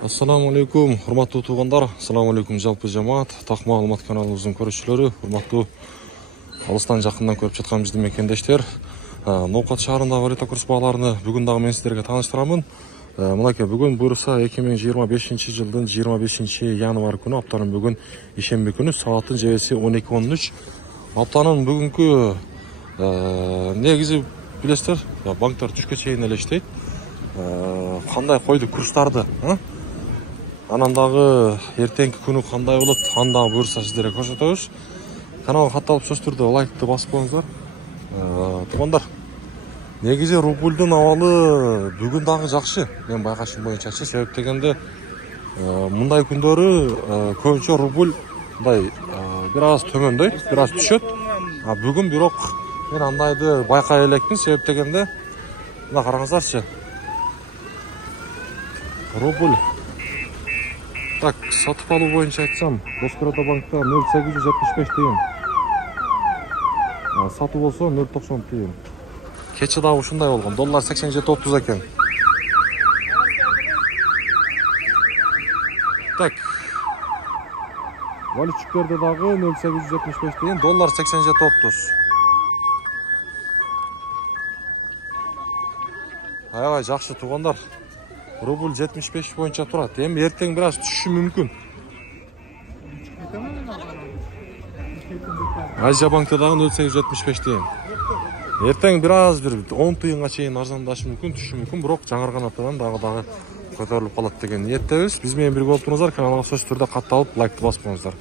Ассаламу алейкум, урматтуу туугандар. Ассаламу алейкум жалпы жамаат. Такма Алмат каналыбыздын көрүүчүлөрү, урматтуу алыстан жакындан көрүп жаткан биздин мекендештер. Ноокат шаарындагы валюта курс бааларыны бүгүн дагы мен сиздерге тааныштырамын. Мынакей бүгүн буюрса 2025 жылдын 25 январь күнү, аптанын бүгүн ишемби күнү, сааттын жебеси 12:13. Аптанын бүгүнкү негизи билесиздер, банктар түшкө чейин эле иштейт. Кандай койду курстарды, анан дагы эртеңки күнү кандай болот, аны дагы буюрса сиздерге көрсөтөбүз. Каналга катталып сөз түрдө лайкты басып коюңуздар. Туугандар, негизи рубльдун абалы бүгүн дагы жакшы. Мен байкашым боюнчачы, себеп дегенде мындай күндөрү көбүнчө рубль мындай бир аз төмөндөйт, бир аз түшөт. Бүгүн бирок мен андайды байкай элекмин, себеп дегенде мына караңыздарчы. Рубль. Так, сатып алуу боюнча айтсам, Боскороодо банкта 0,875 тыйын. Сатуу болсо 0,90 тыйын. Кече дагы ушундай болгон. Доллар 87.30 экен. Так. Валютчиктерде дагы 0,875 тыйын, доллар 87.30. Аябай жакшы туугандар. Рубль 75 боюнча турат. Эми эртең бир аз түшүшү мүмкүн. Азия банкта дагы 0,875 тыйын. Эртең бир аз бир 10 тыйынга чейин арзандашы мүмкүн, түшүшү мүмкүн, бирок жаңырган аптадан дагы көтөрүлүп калат деген ниеттебиз. Биз менен бирге болуп туруңуздар, каналга сөзсүз түрдө катталып лайкты басып коюңуздар.